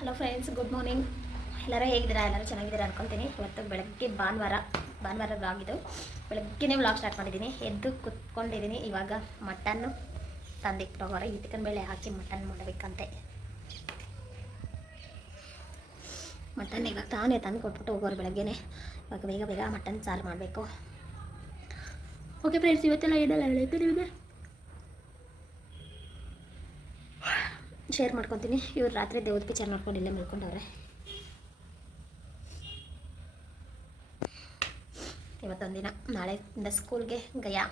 Hello friends, good morning. ಎಲ್ಲರೂ ಹೇಗಿದ್ದೀರಾ? ಎಲ್ಲರೂ ಚೆನ್ನಾಗಿದ್ದೀರಾ ಅನ್ಕೊತೀನಿ. ಇವತ್ತು ಬೆಳಗ್ಗೆ ಭಾನುವಾರ ವ್ಲಾಗ್. ಬೆಳಗ್ಗೆನೇ ವ್ಲಾಗ್ ಸ್ಟಾರ್ಟ್ ಮಾಡಿದ್ದೀನಿ. ಎದ್ದು ಕುತ್ಕೊಂಡಿದ್ದೀನಿ. ಇವಾಗ ಮಟನ್ನು ತಂದಿಟ್ಟು ಹೋಗೋರೆ. ಇಟ್ಕನ್ ಬೇಳೆ ಹಾಕಿ ಮಟನ್ ಮಾಡಬೇಕಂತೆ. ಮಟನ್ ಇವಾಗ ತಾನೇ ತಂದು ಕೊಟ್ಬಿಟ್ಟು ಹೋಗೋರು ಬೆಳಗ್ಗೆನೇ. ಇವಾಗ ಬೇಗ ಬೇಗ ಮಟನ್ ಸಾರು ಮಾಡಬೇಕು. ಓಕೆ ಫ್ರೆಂಡ್ಸ್, ಇವತ್ತೆಲ್ಲ ಏನೆಲ್ಲ ಹೇಳೈತೆ ನಿಮಗೆ ಶೇರ್ ಮಾಡ್ಕೊತೀನಿ. ಇವ್ರು ರಾತ್ರಿ ದೇವ್ರ ಪಿಕ್ಚರ್ ನೋಡ್ಕೊಂಡು ಇಲ್ಲೇ ಮಲ್ಕೊಂಡವ್ರೆ. ಇವತ್ತೊಂದಿನ, ನಾಳೆಯಿಂದ ಸ್ಕೂಲ್ಗೆ ಗಯಾ.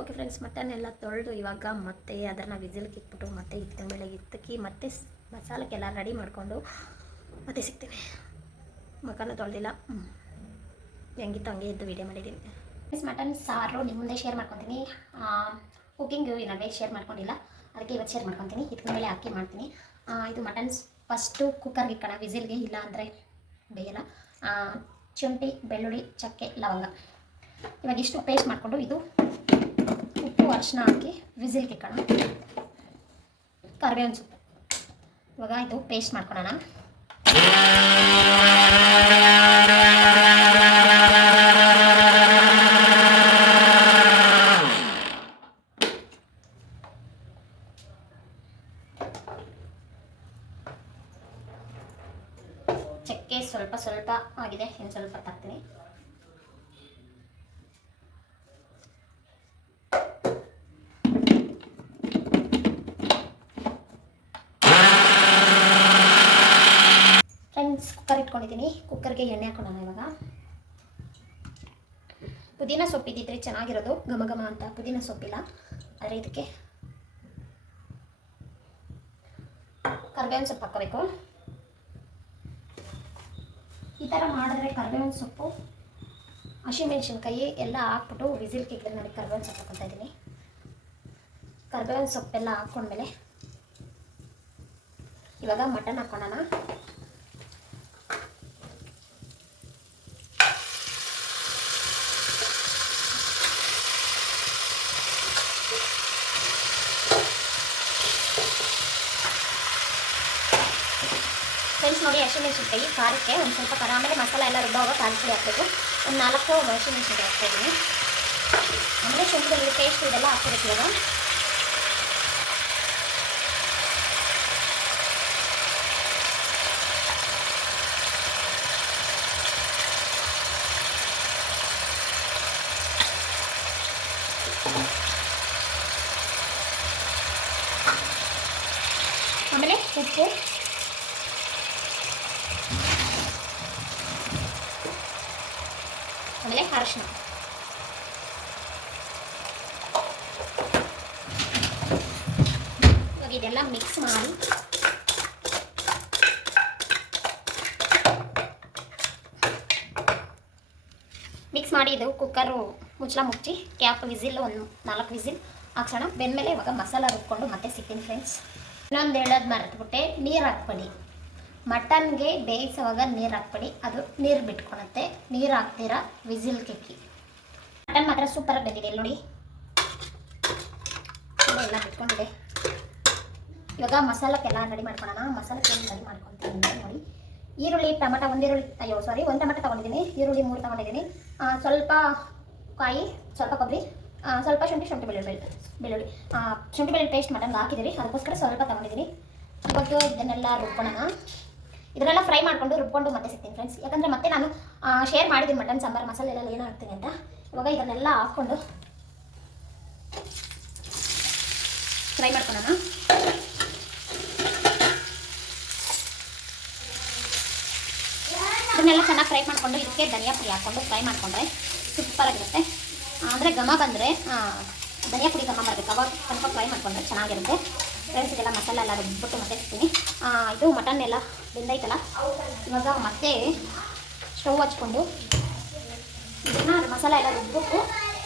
ಓಕೆ ಫ್ರೆಂಡ್ಸ್, ಮಟನ್ ಎಲ್ಲ ತೊಳೆದು ಇವಾಗ ಮತ್ತೆ ಅದನ್ನು ವಿಸಿಲ್ಗೆ ಇಟ್ಬಿಟ್ಟು ಮತ್ತೆ ಇಟ್ಕೊಂಡ ಮೇಲೆ ಇತ್ತಕ್ಕಿ ಮತ್ತೆ ಮಸಾಲಕ್ಕೆಲ್ಲ ರೆಡಿ ಮಾಡಿಕೊಂಡು ಮತ್ತೆ ಸಿಗ್ತೀನಿ. ಮಕ್ಕಳನ್ನ ತೊಳೆದಿಲ್ಲ, ಹೆಂಗಿತ್ತು ಹಂಗೆ ಇದ್ದು ವೀಡಿಯೋ ಮಾಡಿದ್ದೀನಿ. ಮಟನ್ ಸಾರು ನಿಮ್ಮ ಮುಂದೆ ಶೇರ್ ಮಾಡ್ಕೊತೀನಿ. ಕುಕ್ಕಿಂಗ್ ನಡುವೆ ಶೇರ್ ಮಾಡ್ಕೊಂಡಿಲ್ಲ, ಅದಕ್ಕೆ ಇವತ್ತು ಶೇರ್ ಮಾಡ್ಕೊತೀನಿ. ಇಟ್ಕೊಂಡ ಮೇಲೆ ಹಾಕಿ ಮಾಡ್ತೀನಿ. ಇದು ಮಟನ್ ಫಸ್ಟು ಕುಕ್ಕರ್ಗೆ ಇಕ್ಕೋಣ ವಿಸಿಲ್ಗೆ, ಇಲ್ಲ ಅಂದರೆ ಬೇಯಲ್ಲ. ಶುಂಠಿ, ಬೆಳ್ಳುಳ್ಳಿ, ಚಕ್ಕೆ, ಲವಂಗ ಇವಾಗ ಇಷ್ಟು ಪೇಸ್ಟ್ ಮಾಡಿಕೊಂಡು ಇದು ಉಪ್ಪು ಅರಿಶಿನ ಹಾಕಿ ವಿಸಿಲ್ಗೆ ಇಕ್ಕೋಣ. ಕರಿಬೇವಿನ ಸೊಪ್ಪು ಇವಾಗ ಇದು ಪೇಸ್ಟ್ ಮಾಡ್ಕೊಳ್ಳೋಣ. ಚಕ್ಕೆ ಸ್ವಲ್ಪ ಆಗಿದೆ, ಇನ್ನು ಸ್ವಲ್ಪ ಹಾಕ್ತೀನಿ. ಫ್ರೆಂಡ್ಸ್, ಕುಕ್ಕರ್ ಇಟ್ಕೊಂಡಿದ್ದೀನಿ. ಕುಕ್ಕರ್ಗೆ ಎಣ್ಣೆ ಹಾಕೋಣ. ಇವಾಗ ಪುದೀನ ಸೊಪ್ಪು ಇದ್ದಿದ್ರೆ ಚೆನ್ನಾಗಿರೋದು, ಘಮ ಘಮ ಅಂತ. ಪುದೀನ ಸೊಪ್ಪಿಲ್ಲ, ಆದರೆ ಇದಕ್ಕೆ ಕರಿಬೇವಿನ ಸೊಪ್ಪು ಹಾಕೋಬೇಕು. ಈ ಥರ ಮಾಡಿದ್ರೆ ಕರಿಬೇವಿನ ಸೊಪ್ಪು, ಹಸಿಮೆಣಸಿನ್ಕಾಯಿ ಎಲ್ಲ ಹಾಕ್ಬಿಟ್ಟು ವಿಸಿಲ್ಗೆ ಇಟ್ಟರೆ ನೋಡಿ ಕರಿಬೇವಿನ ಸೊಪ್ಪು ಹಾಕ್ಕೊತಾ ಇದ್ದೀನಿ. ಕರಿಬೇವಿನ ಸೊಪ್ಪೆಲ್ಲ ಹಾಕ್ಕೊಂಡ್ಮೇಲೆ ಇವಾಗ ಮಟನ್ ಹಾಕ್ಕೊಳ್ಳೋಣ. ಫ್ರೆಂಡ್ಸ್ ನೋಡಿ, ಹಸಿಮೆಣಸಿನ್ಕಾಯಿ ಖಾರಕ್ಕೆ ಒಂದು ಸ್ವಲ್ಪ ಖಾರ, ಆಮೇಲೆ ಮಸಾಲೆ ಎಲ್ಲ ರುಬ್ಬಾಗ ಖಾರ ಪುಡಿ ಹಾಕಬೇಕು. ಒಂದು 4 ಹಸಿಮೆಣಸಿನ್ಕಾಯಿ ಹಾಕ್ತಾಯಿದ್ದೀನಿ. ಆಮೇಲೆ ಶುಂಠಿ ಬೆಳ್ಳುಳ್ಳಿ ಪೇಸ್ಟ್ ಇದೆಲ್ಲ ಹಾಕ್ಬೇಕು. ಇವಾಗ ಆಮೇಲೆ ಉಪ್ಪು, ಆಮೇಲೆ ಅರಿಶಿನ. ಇವಾಗ ಇದೆಲ್ಲ ಮಿಕ್ಸ್ ಮಾಡಿ ಇದು ಕುಕ್ಕರು ಮುಚ್ಚಳ ಮುಚ್ಚಿ ಕ್ಯಾಪ್ ವಿಸಿಲ್ ಒಂದು 4 ವಿಸಿಲ್ ಹಾಕ್ಸೋಣ. ಬೆಂದಮೇಲೆ ಇವಾಗ ಮಸಾಲ ರುಬ್ಕೊಂಡು ಮತ್ತೆ ಸಿಗ್ತೀನಿ ಫ್ರೆಂಡ್ಸ್. ಇನ್ನೊಂದು ಹೇಳೋದು ಮರೆತುಬಿಟ್ಟೆ, ನೀರು ಹಾಕ್ಬೇಡಿ. ಮಟನ್ಗೆ ಬೇಯಿಸುವಾಗ ನೀರು ಹಾಕ್ಬೇಡಿ, ಅದು ನೀರು ಬಿಟ್ಕೊಳುತ್ತೆ. ನೀರು ಹಾಕ್ತೀರಾ ವಿಸಿಲ್ಗೆ ಇಕ್ಕಿ. ಮಟನ್ ಮಾತ್ರ ಸೂಪರಾಗಿ ಬಂದಿದೆ ನೋಡಿ, ಎಲ್ಲ ಬಿಟ್ಕೊಂಡಿದೆ. ಇವಾಗ ಮಸಾಲಕ್ಕೆಲ್ಲ ರೆಡಿ ಮಾಡ್ಕೊಳ್ಳೋಣ. ಮಸಾಲಕ್ಕೆ ರೆಡಿ ಮಾಡ್ಕೊತೀನಿ ನೋಡಿ. ಈರುಳ್ಳಿ, ಟೊಮೆಟೊ, ಒಂದು ಟೊಮೆಟೊ ತೊಗೊಂಡಿದ್ದೀನಿ. ಈರುಳ್ಳಿ 3 ತೊಗೊಂಡಿದ್ದೀನಿ. ಸ್ವಲ್ಪ ಕಾಯಿ, ಸ್ವಲ್ಪ ಕೊಬ್ಬರಿ, ಸ್ವಲ್ಪ ಶುಂಠಿ ಬೆಳ್ಳುಳ್ಳಿ ಶುಂಠಿ ಬೆಳ್ಳುಳ್ಳಿ ಪೇಸ್ಟ್ ಮಟನ್ಗೆ ಹಾಕಿದ್ದೀರಿ, ಅದಕ್ಕೋಸ್ಕರ ಸ್ವಲ್ಪ ತೊಗೊಂಡಿದ್ದೀನಿ. ಇವಾಗ ಇದನ್ನೆಲ್ಲ ರುಬ್ಕೊಳ್ಳೋಣ. ಇದನ್ನೆಲ್ಲ ಫ್ರೈ ಮಾಡಿಕೊಂಡು ರುಬ್ಕೊಂಡು ಮತ್ತೆ ಸಿಗ್ತೀನಿ ಫ್ರೆಂಡ್ಸ್. ಯಾಕಂದರೆ ಮತ್ತೆ ನಾನು ಶೇರ್ ಮಾಡಿದ್ದೀನಿ ಮಟನ್ ಸಾಂಬಾರು ಮಸಾಲೆ ಎಲ್ಲ ಏನು ಹಾಕ್ತೀನಿ ಅಂತ. ಇವಾಗ ಇದನ್ನೆಲ್ಲ ಹಾಕ್ಕೊಂಡು ಫ್ರೈ ಮಾಡ್ಕೊಳ್ಳೋಣ. ಇದನ್ನೆಲ್ಲ ಚೆನ್ನಾಗಿ ಫ್ರೈ ಮಾಡಿಕೊಂಡು ಇದಕ್ಕೆ ಧನಿಯಾ ಪುಡಿ ಹಾಕ್ಕೊಂಡು ಫ್ರೈ ಮಾಡಿಕೊಂಡ್ರೆ ಸೂಪರಾಗಿರುತ್ತೆ. ಅಂದರೆ ಘಮ ಬಂದರೆ ಧನಿಯಾ ಪುಡಿ ಘಮ ಬರಬೇಕು, ಅವಾಗ ಸ್ವಲ್ಪ ಫ್ರೈ ಮಾಡಿಕೊಂಡ್ರೆ ಚೆನ್ನಾಗಿರುತ್ತೆ ಫ್ರೆಂಡ್ಸ್. ಇದೆಲ್ಲ ಮಸಾಲೆ ಎಲ್ಲ ರುಬ್ಬಿಟ್ಟು ಮತ್ತೆ ಸಿಗ್ತೀನಿ. ಇದು ಮಟನ್ ಎಲ್ಲ ಬೆಂದೈತಲ್ಲ, ಇವಾಗ ಮತ್ತೆ ಸ್ಟವ್ ಹಚ್ಕೊಂಡು ಇದನ್ನು ಮಸಾಲೆ ಎಲ್ಲ ರುಬ್ಬಿಟ್ಟು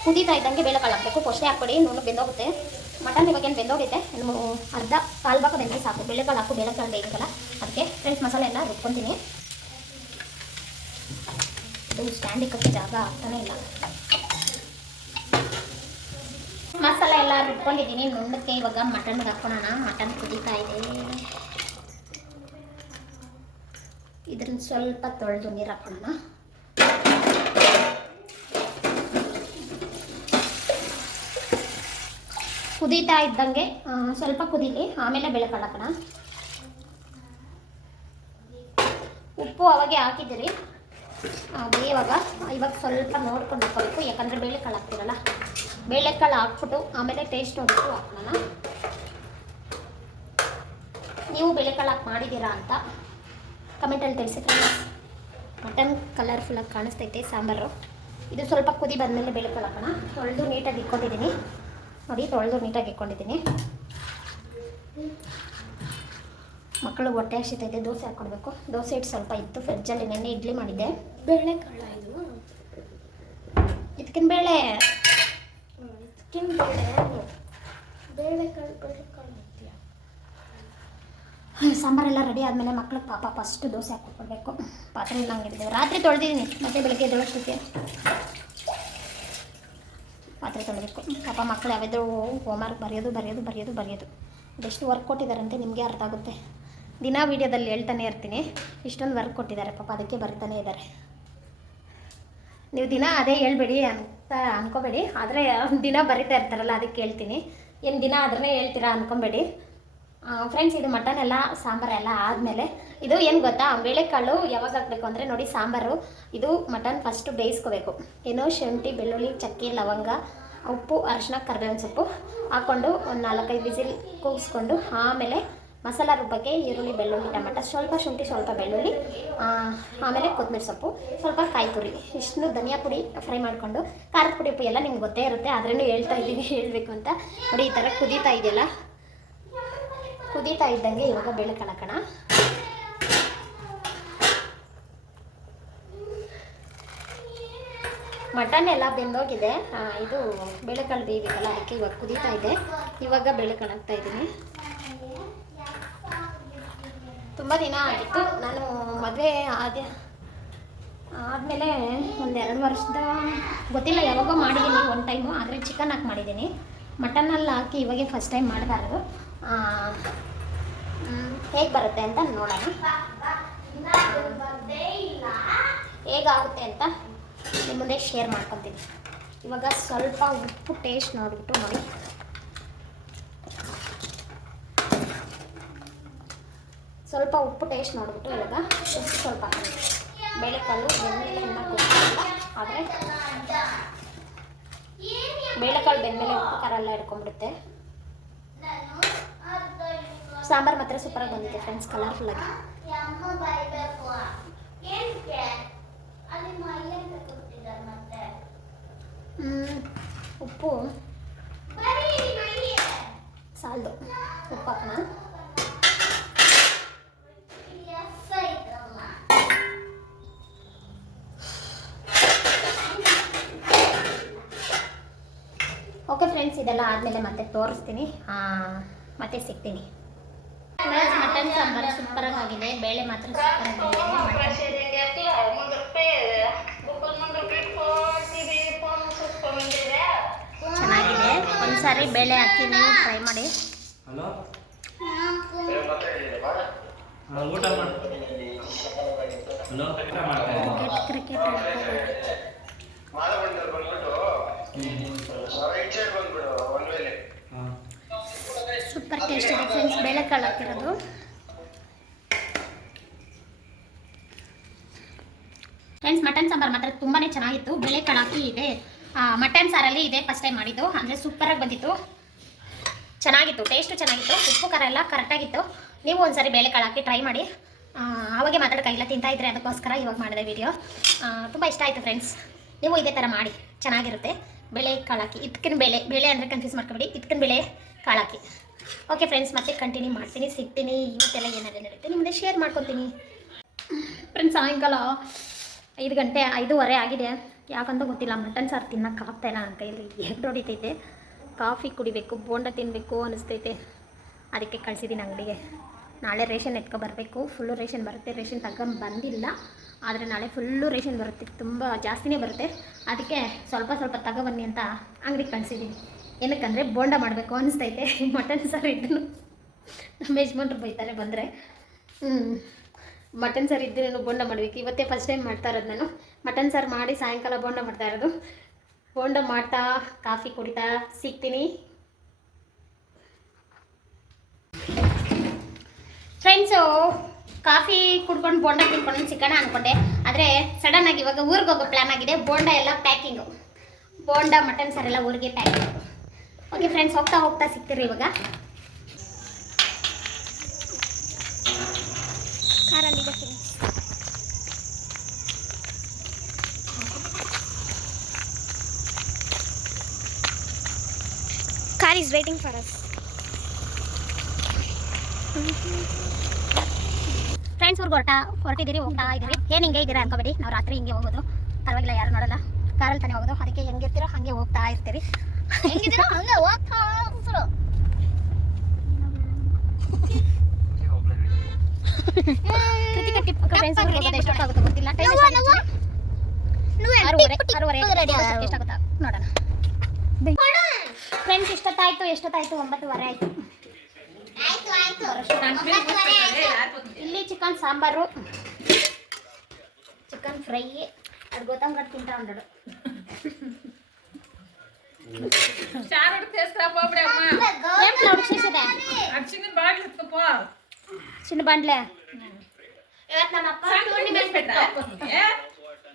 ಕುದೀತಾ ಇದ್ದಂಗೆ ಬೇಳೆಕಾಳು ಹಾಕಬೇಕು. ಪೊಷ್ಟೆ ಹಾಕ್ಬೇಡಿ, ನುಣ್ಣಗೆ ಬೆಂದೋಗುತ್ತೆ. ಮಟನ್ ಇವಾಗ ಏನು ಬೆಂದೋಗೈತೆ, ಇನ್ನು ಅರ್ಧ ಕಾಲು ಭಾಗ ಬೆಂದರೆ ಸಾಕು. ಬೇಳೆಕಾಳು ಹಾಕು, ಬೇಳೆಕಾಳು ಬೇಯಿಸಲ್ಲ. ಅದಕ್ಕೆ ಫ್ರೆಂಡ್ಸ್ ಮಸಾಲೆ ಎಲ್ಲ ರುಬ್ಕೊತೀನಿ. ಇದು ಸ್ಟ್ಯಾಂಡ್ ಇಕ್ಕಕ್ಕೆ ಜಾಗ ಆಗ್ತಾನೆ ಇಲ್ಲ. ಮಸಾಲೆ ಎಲ್ಲ ರುಬ್ಕೊಂಡಿದ್ದೀನಿ ನುಣ್ಣಕ್ಕೆ. ಇವಾಗ ಮಟನ್ಗೆ ಹಾಕೋಣ. ಮಟನ್ ಕುದೀತಾ ಇದೆ. ಇದ್ರನ್ನ ಸ್ವಲ್ಪ ತೊಳೆದು ನೀರು ಹಾಕೋಣ. ಕುದೀತಾ ಇದ್ದಂಗೆ ಸ್ವಲ್ಪ ಕುದೀಲಿ, ಆಮೇಲೆ ಬೇಳೆಕಾಳು ಹಾಕೋಣ. ಉಪ್ಪು ಅವಾಗೆ ಹಾಕಿದ್ದೀರಿ. ಇವಾಗ ಸ್ವಲ್ಪ ನೋಡ್ಕೊಂಡು ಹಾಕೋಬೇಕು, ಯಾಕಂದರೆ ಬೇಳೆಕಾಳು ಹಾಕ್ತಿರಲ್ಲ. ಬೇಳೆಕಾಳು ಹಾಕ್ಬಿಟ್ಟು ಆಮೇಲೆ ಟೇಸ್ಟ್ ನೋಡ್ಬಿಟ್ಟು ಹಾಕೋಣ. ನೀವು ಬೇಳೆಕಾಳು ಹಾಕಿ ಮಾಡಿದ್ದೀರಾ ಅಂತ ಕಮೆಂಟಲ್ಲಿ ತಿಳಿಸಿ ಫ್ರೆಂಡ್ಸ್. ಮಟನ್ ಕಲರ್ಫುಲ್ಲಾಗಿ ಕಾಣಿಸ್ತೈತೆ ಸಾಂಬಾರು. ಇದು ಸ್ವಲ್ಪ ಕುದಿ ಬಂದಮೇಲೆ ಬೇಳೆಕಾಳು ಹಾಕೋಣ. ತೊಳೆದು ನೀಟಾಗಿ ಇಟ್ಕೊಂಡಿದ್ದೀನಿ ನೋಡಿ, ತೊಳೆದು ನೀಟಾಗಿ ಇಟ್ಕೊಂಡಿದ್ದೀನಿ. ಮಕ್ಕಳು ಹೊಟ್ಟೆ ಹಸಿತೈತೆ, ದೋಸೆ ಹಾಕ್ಕೊಡ್ಬೇಕು. ದೋಸೆ ಹಿಟ್ಟು ಸ್ವಲ್ಪ ಇತ್ತು ಫ್ರಿಜ್ಜಲ್ಲಿ, ನೆನ್ನೆ ಇಡ್ಲಿ ಮಾಡಿದ್ದೆ. ಬೇಳೆಕಾಳು ಇದು ಇದಕ್ಕಿನ ಬೇಳೆ ಸಾಂಬಾರೆಲ್ಲ ರೆಡಿ ಆದಮೇಲೆ ಮಕ್ಳಿಗೆ ಪಾಪ ಫಸ್ಟ್ ದೋಸೆ ಹಾಕ್ಕೊಡ್ಬೇಕು. ಪಾತ್ರೆ ಇಲ್ಲ ಹಂಗಿದ್ದೇವೆ. ರಾತ್ರಿ ತೊಳೆದಿದ್ದೀನಿ, ಮತ್ತೆ ಬೆಳಗ್ಗೆ ಎದ್ದೇಳೋಷ್ಟಕ್ಕೆ ಪಾತ್ರೆ ತೊಳೆಬೇಕು. ಪಾಪ ಮಕ್ಕಳು ಯಾವ್ಯಾದ್ರು ಹೋಮ್ವರ್ಕ್ ಬರೆಯೋದು ಅದೆಷ್ಟು ವರ್ಕ್ ಕೊಟ್ಟಿದ್ದಾರಂತೆ ನಿಮಗೆ ಅರ್ಥ ಆಗುತ್ತೆ. ದಿನ ವೀಡಿಯೋದಲ್ಲಿ ಹೇಳ್ತಾನೆ ಇರ್ತೀನಿ, ಇಷ್ಟೊಂದು ವರ್ಕ್ ಕೊಟ್ಟಿದ್ದಾರೆ ಪಾಪ, ಅದಕ್ಕೆ ಬರಿತಾನೆ ಇದ್ದಾರೆ. ನೀವು ದಿನ ಅದೇ ಹೇಳ್ಬೇಡಿ ಅಂತ ಅನ್ಕೋಬೇಡಿ, ಆದರೆ ದಿನ ಬರಿತಾ ಇರ್ತಾರಲ್ಲ ಅದಕ್ಕೆ ಹೇಳ್ತೀನಿ. ಏನು ದಿನ ಅದನ್ನೇ ಹೇಳ್ತೀರಾ ಅನ್ಕೊಬೇಡಿ ಫ್ರೆಂಡ್ಸ್. ಇದು ಮಟನ್ ಎಲ್ಲ ಸಾಂಬಾರೆಲ್ಲ ಆದಮೇಲೆ ಇದು ಏನು ಗೊತ್ತಾ, ಬೇಳೆಕಾಳು ಯಾವಾಗ ಹಾಕಬೇಕು ಅಂದರೆ ನೋಡಿ, ಸಾಂಬಾರು ಇದು ಮಟನ್ ಫಸ್ಟು ಬೇಯಿಸ್ಕೋಬೇಕು. ಏನು ಶುಂಠಿ, ಬೆಳ್ಳುಳ್ಳಿ, ಚಕ್ಕೆ, ಲವಂಗ, ಉಪ್ಪು, ಅರಿಶಿನ, ಕರಿಬೇವಿನ ಸೊಪ್ಪು ಹಾಕ್ಕೊಂಡು ಒಂದು 4-5 ವಿಸಿಲ್ ಕೂಗಿಸ್ಕೊಂಡು ಆಮೇಲೆ ಮಸಾಲ ರುಬ್ಬಕ್ಕೆ ಈರುಳ್ಳಿ, ಬೆಳ್ಳುಳ್ಳಿ, ಟೊಮೆಟೊ, ಸ್ವಲ್ಪ ಶುಂಠಿ, ಸ್ವಲ್ಪ ಬೆಳ್ಳುಳ್ಳಿ, ಆಮೇಲೆ ಕೊತ್ತಂಬರಿ ಸೊಪ್ಪು, ಸ್ವಲ್ಪ ಕಾಯಿ ತುರಿ, ಇಷ್ಟು ಧನಿಯಾ ಪುಡಿ ಫ್ರೈ ಮಾಡಿಕೊಂಡು, ಖಾರದ ಪುಡಿ, ಉಪ್ಪು ಎಲ್ಲ ನಿಮ್ಗೆ ಗೊತ್ತೇ ಇರುತ್ತೆ, ಆದ್ರೂ ಹೇಳ್ತಾ ಇದ್ದೀನಿ ಹೇಳಬೇಕು ಅಂತ. ನೋಡಿ ಈ ಥರ ಕುದೀತಾ ಇದೆಯಲ್ಲ, ಕುದೀತಾ ಇದ್ದಂಗೆ ಇವಾಗ ಬೇಳೆಕಾಳು ಹಾಕೋಣ. ಮಟನ್ ಎಲ್ಲ ಬೆಂದೋಗಿದೆ, ಇದು ಬೇಳೆಕಾಳು ಬೇಯಬೇಕಲ್ಲ, ಅದಕ್ಕೆ ಇವಾಗ ಕುದೀತಾ ಇದೆ. ಇವಾಗ ಬೇಳೆಕಾಳು ಹಾಕ್ತಾ ಇದ್ದೀನಿ. ತುಂಬ ದಿನ ಆಗಿತ್ತು, ನಾನು ಮದುವೆ ಆದಮೇಲೆ ಒಂದು 2 ವರ್ಷದ ಗೊತ್ತಿಲ್ಲ ಯಾವಾಗೋ ಮಾಡಿದ್ದೀನಿ ಒಂದು ಟೈಮು, ಆದರೆ ಚಿಕನ್ ಹಾಕಿ ಮಾಡಿದ್ದೀನಿ. ಮಟನ್ನಲ್ಲಿ ಹಾಕಿ ಇವಾಗೆ ಫಸ್ಟ್ ಟೈಮ್ ಮಾಡಬಾರ್ದು. ಹೇಗೆ ಬರುತ್ತೆ ಅಂತ ನೋಡೋಣ, ಹೇಗಾಗುತ್ತೆ ಅಂತ ನಿಮ್ಮ ಮುಂದೆ ಶೇರ್ ಮಾಡ್ಕೊತೀನಿ. ಇವಾಗ ಸ್ವಲ್ಪ ಉಪ್ಪು ಟೇಸ್ಟ್ ನೋಡಿಬಿಟ್ಟು ನೋಡಿ, ಸ್ವಲ್ಪ ಉಪ್ಪು ಟೇಸ್ಟ್ ನೋಡಿಬಿಟ್ಟು ಇವಾಗ ಉಪ್ಪು ಸ್ವಲ್ಪ ಬೇಳೆಕಾಳು ಬೆಂದಮೇಲೆ ಇನ್ನೂ ಗೊತ್ತಿಲ್ಲ, ಆದರೆ ಬೇಳೆಕಾಳು ಬೆಂದಮೇಲೆ ಉಪ್ಪು ಖಾರ ಎಲ್ಲ ಹಿಡ್ಕೊಂಡ್ಬಿಡುತ್ತೆ. ಸಾಂಬಾರು ಮಾತ್ರ ಸೂಪರಾಗಿ ಬಂದಿದೆ ಫ್ರೆಂಡ್ಸ್, ಕಲರ್ಫುಲ್ಲಾಗಿ. ಉಪ್ಪು ಸಾಲದು, ಉಪ್ಪು ಹಾಕೋಣ. ಓಕೆ ಫ್ರೆಂಡ್ಸ್, ಇದೆಲ್ಲ ಆದಮೇಲೆ ಮತ್ತೆ ತೋರಿಸ್ತೀನಿ, ಮತ್ತೆ ಸಿಗ್ತೀನಿ. ಮಟನ್ ಸಾಂಬಾರು ಸೂಪರಾಗಿ ಆಗಿದೆ, ಬೇಳೆ ಮಾತ್ರ ಸೂಪರಾಗಿ ಚೆನ್ನಾಗಿದೆ. ಒಂದ್ಸಾರಿ ಬೇಳೆ ಹಾಕಿ ನೀವು ಟ್ರೈ ಮಾಡಿ. ಕ್ರಿಕೆಟ್ ಸೂಪರ್ ಟೇಸ್ಟ್ ಇದೆ ಫ್ರೆಂಡ್ಸ್, ಬೇಳೆಕಾಳು ಹಾಕಿರೋದು. ಫ್ರೆಂಡ್ಸ್, ಮಟನ್ ಸಾಂಬಾರು ಮಾತ್ರ ತುಂಬಾ ಚೆನ್ನಾಗಿತ್ತು. ಬೇಳೆಕಾಳು ಹಾಕಿ ಇದೆ ಮಟನ್ ಸಾರಲ್ಲಿ ಇದೆ ಫಸ್ಟ್ ಟೈಮ್ ಮಾಡಿದ್ದು, ಅಂದರೆ ಸೂಪರಾಗಿ ಬಂದಿತ್ತು, ಚೆನ್ನಾಗಿತ್ತು, ಟೇಸ್ಟು ಚೆನ್ನಾಗಿತ್ತು, ಉಪ್ಪು ಖಾರ ಎಲ್ಲ ಕರೆಕ್ಟಾಗಿತ್ತು. ನೀವು ಒಂದ್ಸರಿ ಬೇಳೆಕಾಳು ಹಾಕಿ ಟ್ರೈ ಮಾಡಿ. ಆವಾಗೆ ಮಾತಾಡೋಕ್ಕಾಗಿಲ್ಲ, ತಿಂತಾಯಿದ್ರೆ ಅದಕ್ಕೋಸ್ಕರ ಇವಾಗ ಮಾಡಿದೆ ವಿಡಿಯೋ. ತುಂಬ ಇಷ್ಟ ಆಯಿತು ಫ್ರೆಂಡ್ಸ್, ನೀವು ಇದೇ ಥರ ಮಾಡಿ, ಚೆನ್ನಾಗಿರುತ್ತೆ. ಬೇಳೆ ಕಾಳು ಹಾಕಿ, ಇದಕ್ಕಿನ ಬೇಳೆ ಅಂದರೆ ಕನ್ಫ್ಯೂಸ್ ಮಾಡ್ಕೊಬೇಡಿ, ಇದಕ್ಕಿನ ಬೇಳೆ ಕಾಳು ಹಾಕಿ. ಓಕೆ ಫ್ರೆಂಡ್ಸ್, ಮತ್ತೆ ಕಂಟಿನ್ಯೂ ಮಾಡ್ತೀನಿ, ಸಿಗ್ತೀನಿ. ಇವತ್ತೆಲ್ಲ ಏನೆಲ್ಲ ನಡೆಯುತ್ತೆ ನಿಮ್ಮದೇ ಶೇರ್ ಮಾಡ್ಕೊತೀನಿ ಫ್ರೆಂಡ್ಸ್. ಸಾಯಂಕಾಲ 5 ಗಂಟೆ 5:15 ಆಗಿದೆ, ಯಾಕಂತ ಗೊತ್ತಿಲ್ಲ. ಮಟನ್ ಸಾರು ತಿನ್ನೋಕ್ಕಾಗ್ತಾಯಿಲ್ಲ, ನನ್ನ ಕೈಯಲ್ಲಿ ಎಗ್ರು ಹೊಡಿತೈತೆ. ಕಾಫಿ ಕುಡಿಬೇಕು, ಬೋಂಡ ತಿನ್ನಬೇಕು ಅನ್ನಿಸ್ತೈತೆ, ಅದಕ್ಕೆ ಕಳಿಸಿದ್ದೀನಿ ಅಂಗಡಿಗೆ. ನಾಳೆ ರೇಷನ್ ಎತ್ಕೊಬರಬೇಕು, ಫುಲ್ಲು ರೇಷನ್ ಬರುತ್ತೆ. ರೇಷನ್ ಬಂದಿಲ್ಲ, ಆದರೆ ನಾಳೆ ಫುಲ್ಲು ರೇಷನ್ ಬರುತ್ತೆ, ತುಂಬ ಜಾಸ್ತಿನೇ ಬರುತ್ತೆ. ಅದಕ್ಕೆ ಸ್ವಲ್ಪ ತಗೊಬನ್ನಿ ಅಂತ ಅಂಗಡಿಗೆ ಕಳಿಸಿದ್ದೀನಿ. ಏನಕ್ಕಂದರೆ ಬೋಂಡ ಮಾಡಬೇಕು ಅನಿಸ್ತೈತೆ. ಮಟನ್ ಸಾರು ಇದ್ದನು ನಮ್ಮ ಯಜಮಾನ್ರು ಬೈತಾರೆ ಬಂದರೆ. ಮಟನ್ ಸಾರು ಇದ್ದರೂ ಬೋಂಡ ಮಾಡಬೇಕು. ಇವತ್ತೇ ಫಸ್ಟ್ ಟೈಮ್ ಮಾಡ್ತಾ ಇರೋದು ನಾನು. ಮಟನ್ ಸಾರು ಮಾಡಿ ಸಾಯಂಕಾಲ ಬೋಂಡ ಮಾಡ್ತಾ ಇರೋದು. ಬೋಂಡ ಮಾಡ್ತಾ ಕಾಫಿ ಕುಡಿತಾ ಸಿಗ್ತೀನಿ ಫ್ರೆಂಡ್ಸು. ಕಾಫಿ ಕುಡ್ಕೊಂಡು ಬೋಂಡ ತಿನ್ಕೊಂಡು ಸಿಗೋಣ ಅಂದ್ಕೊಂಡೆ, ಆದರೆ ಸಡನ್ನಾಗಿ ಇವಾಗ ಊರಿಗೆ ಹೋಗೋ ಪ್ಲ್ಯಾನ್ ಆಗಿದೆ. ಬೋಂಡ ಎಲ್ಲ ಪ್ಯಾಕಿಂಗು, ಬೋಂಡ ಮಟನ್ ಸಾರೆಲ್ಲ ಊರಿಗೆ ಪ್ಯಾಕಿಂಗ್. ಓಕೆ ಫ್ರೆಂಡ್ಸ್, ಹೋಗ್ತಾ ಹೋಗ್ತಾ ಸಿಗ್ತೀರಿ ಇವಾಗ. ಕಾರಲ್ಲಿದೆ friends. Car is waiting for us. Friends, ಹೊರಟಿದ್ದೀರಿ, ಹೋಗ್ತಾ ಇದ್ದೀರಿ. ಏನು ಹಿಂಗೆ ಇದ್ದೀರಾ ಅನ್ಕೋಬೇಡಿ, ನಾವು ರಾತ್ರಿ ಹಿಂಗೆ ಹೋಗೋದು, ಪರವಾಗಿಲ್ಲ, ಯಾರು ನೋಡಲ್ಲ. ಕಾರಲ್ಲಿ ತಾನೇ ಹೋಗೋದು, ಅದಕ್ಕೆ ಹೆಂಗಿರ್ತೀರೋ ಹಾಗೆ ಹೋಗ್ತಾ ಇರ್ತೀರಿ. ಹೆಂಗಿದ್ದೀರೋ ಹಂಗೆ ಹೋಗ್ತಾ ಇರ್ತೀರೋ. ಕೃತಿಕಾ ಟಿಪ್ ಫ್ರೆಂಡ್ಸ್, ಎಷ್ಟೊತ್ತಾಗುತ್ತೋ ಗೊತ್ತಿಲ್ಲ. ಟೈಮ್ ಎಷ್ಟಾಗುತ್ತಾ ನೋಡೋಣ. ಫ್ರೆಂಡ್ಸ್, ಎಷ್ಟೊತ್ತಾಯ್ತು 9:15 ಆಯ್ತು. ಇಲ್ಲಿ ಚಿಕನ್ ಸಾಂಬಾರು, ಚಿಕನ್ ಫ್ರೈ. ಅದು ಗೊತ್ತಂಗಟ್ಟು ತಿಂಟಾ ಉಂಡಡು. ಚಿನ್ನ ಬಾಂಡ್ಲೆ.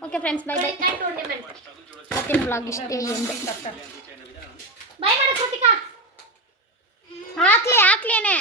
Okay friends, bye bye. ಮತ್ತಿನ ವ್ಲಾಗ್ ಇಷ್ಟೇ. ಬೈ ಮಾಡು ಕೃತಿಕಾ. ಹಾಕ್ಲೇನೆ.